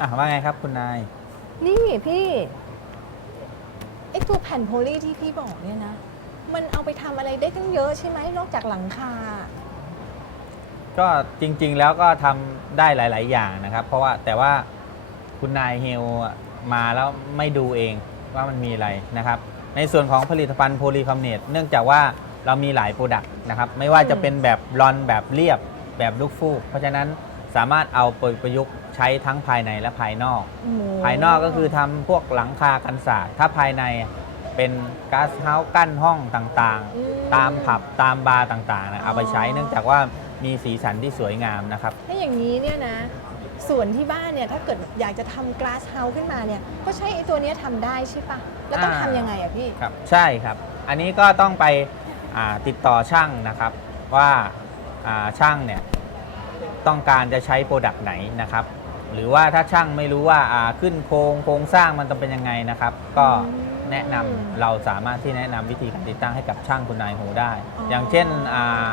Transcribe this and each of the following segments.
อะว่าไงครับคุณนาย นี่พี่ไอตัวแผ่นโพลีที่พี่บอกเนี่ยนะ มันเอาไปทำอะไรได้ตั้งเยอะใช่ไหมนอกจากหลังคา ก็จริงๆแล้วก็ทำได้หลาย ๆ อย่างนะครับ เพราะว่าแต่ว่าคุณนายเฮลอะมาแล้วไม่ดูเองว่ามันมีอะไรนะครับ ในส่วนของผลิตภัณฑ์โพลีคอมเนตเนื่องจากว่าเรามีหลายโปรดักต์นะครับ ไม่ว่าจะเป็นแบบรอนแบบเรียบแบบลูกฟูกเพราะฉะนั้น สามารถเอาไปประยุกต์ใช้ทั้งภายในและภายนอก โอ้โหภายนอกก็คือทำพวกหลังคากันศาสตร์ถ้าภายในเป็นก๊าซเฮาส์กั้นห้องต่างอืๆ ตามผับตามบาร์ต่างๆนะเอาไปใช้เนื่องจากว่ามีสีสันที่สวยงามนะครับ ถ้าอย่างนี้เนี่ยนะส่วนที่บ้านเนี่ยถ้าเกิดอยากจะทำ glass house ขึ้นมาเนี่ยก็ใช้ไอ้ตัวเนี้ยทำได้ใช่ปะแล้วต้องอ่า ทำยังไงอะพี่ ครับใช่ครับ อันนี้ก็ต้องไปอ่าติดต่อช่างนะครับว่าอ่าช่างเนี่ย ต้องการจะใช้โปรดักต์ไหนนะครับ หรือว่าถ้าช่างไม่รู้ว่าอ่าขึ้นโครงโครงสร้างมันต้องเป็นยังไงนะครับ ก็อืมแนะนำเราสามารถที่แนะนำวิธีการติดตั้งให้กับช่างคุณนายโฮได้ อ๋อออย่างเช่นอ่า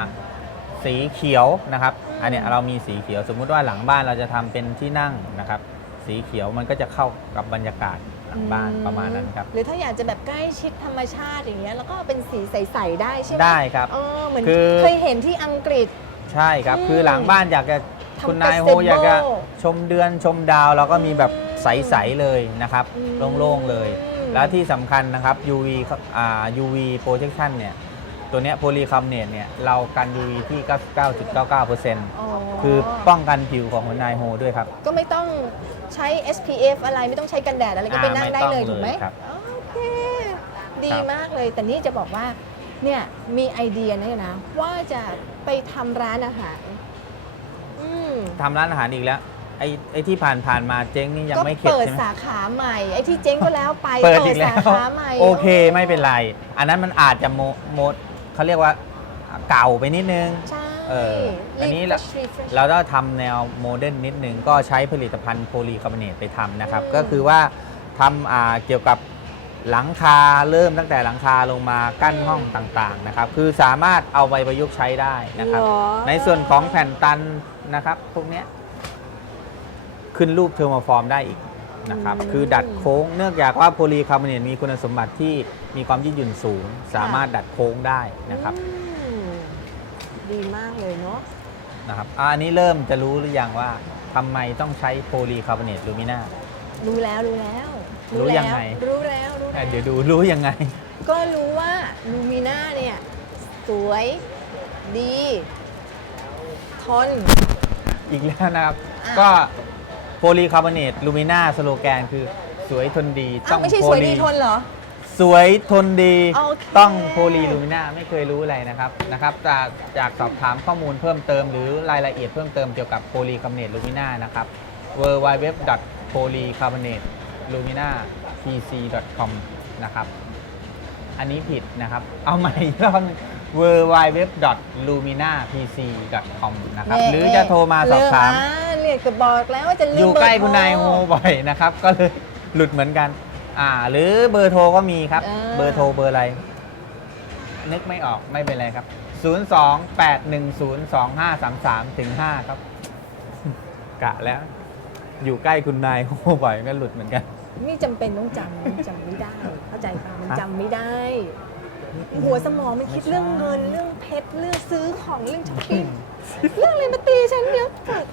สีเขียวนะครับ อืม อันเนี้ยเรามีสีเขียว สมมุติว่าหลังบ้านเราจะทำเป็นที่นั่งนะครับ สีเขียวมันก็จะเข้ากับบรรยากาศหลังบ้านประมาณนั้นครับ หรือถ้าอยากจะแบบใกล้ชิดธรรมชาติอย่างเงี้ยแล้วก็เอาเป็นสีใสๆได้ใช่ไหมได้ครับเออเหมือนคือ เคยเห็นที่อังกฤษ ใช่ครับ อืมคือหลังบ้านอยากจะทำคุณนายโฮ gazebo อยากจะชมเดือนชมดาวเราก็มีแบบอืมใส ๆ เลยนะครับ อืมโล่ง ๆ เลย อืม แล้วที่สำคัญนะครับ UV ครับอ่า UV protection เนี่ย ตัวเนี้ยโพลีคาร์บเนตเนี่ย เรากัน UV ที่ 99.99%อ๋อคือป้องกันผิวของคุณนายโฮด้วยครับ ก็ไม่ต้องใช้ SPF อะไรไม่ต้องใช้กันแดดอะไรก็อ่าไปนั่งได้เลยไม่ต้องถูกไหมเลยครับโอเค ดีครับ มากเลย แต่นี่จะบอกว่า เนี่ยมีไอเดียนะนะ ว่าจะไปทำร้านอาหาร อืมทำร้านอาหารอีกแล้ว ไอ้ไอ้ที่ผ่านผ่านๆมาเจ๊งนี่ยังก็ไม่เข็ดเปิดใช่ไหมสาขาใหม่ไอ้ที่เจ๊งก็แล้วไปเปิดอีกแล้ว สาขาใหม่โอเคไม่เป็นไร อันนั้นมันอาจจะโมโมดเขาเรียกว่าเก่าไปนิดนึง ใช่เอออันนี้ Refresh Refresh เราต้องทำแนวโมเดิร์นนิดนึงก็ใช้ผลิตภัณฑ์โพลีคาร์บอเนตไปทำนะครับ อืมก็คือว่าทำอ่าเกี่ยวกับ หลังคาเริ่มตั้งแต่หลังคาลงมากั้นห้องต่างๆนะครับ คือสามารถเอาไปประยุกต์ใช้ได้นะครับ เหรอ ในส่วนของแผ่นตันนะครับพวกเนี้ยขึ้นรูปเทอร์โมฟอร์มได้อีกนะครับคือดัดโค้งเนื่องจากว่าโพลีคาร์บอเนตมีคุณสมบัติที่มีความยืดหยุ่นสูง สามารถดัดโค้งได้นะครับอืมดีมากเลยเนาะ นะครับอะอันนี้เริ่มจะรู้หรือยังว่าทำไมต้องใช้โพลีคาร์บอเนตลูมิน่า รู้แล้วรู้แล้ว รู้ยังไง รู้แล้วรู้แล้ว เดี๋ยวดูรู้ยังไง ก็รู้ว่าลูมิน่าเนี่ย สวย ดี ทน อีกแล้วนะครับ อะก็โพลีคาร์บอเนตลูมิน่าสโลแกนคือสวยทนดีอ้าวไม่ใช่สวยดีทนเหรอ สวยทนดีโอเค ต้องโพลีลูมิน่าไม่เคยรู้อะไรนะครับนะครับจากจากสอบถามข้อมูลเพิ่มเติมหรือรายละเอียดเพิ่มเติมเกี่ยวกับโพลีคาร์บอเนตลูมิน่านะครับ w w w p o l y c a r b o n a t e l u m i n a p c com นะครับ อันนี้ผิดนะครับ เอาใหม่อีกรอบหนึ่ง w w w l u m i n a p c com นะครับแน่หรือจะโทรมาสอบถามเลือกอ่เนี่ยก็บอกแล้วว่าจะลืมอยู่ใกล้เบร์โทรคุณนายโฮบ่อยนะครับ ก็เลยหลุดเหมือนกัน อ่า หรือเบอร์โทรก็มีครับอ่าเบอร์โทรเบอร์อะไร นึกไม่ออกไม่เป็นไรครับ 028102533ถึง5ครับ กะแล้ว อยู่ใกล้คุณนายโฮบ่อยก็หลุดเหมือนกัน ไม่จำเป็นต้องจำมันจำไม่ได้ เข้าใจป่ะมันฮะจำไม่ได้ หัวสมองมันคิดไม่ใช่เรื่องเงินเรื่องเพชรเรื่องซื้อของเรื่องช้อปปิ้งเรื่องอะไรมาตีฉันเดี๋ยวเกิด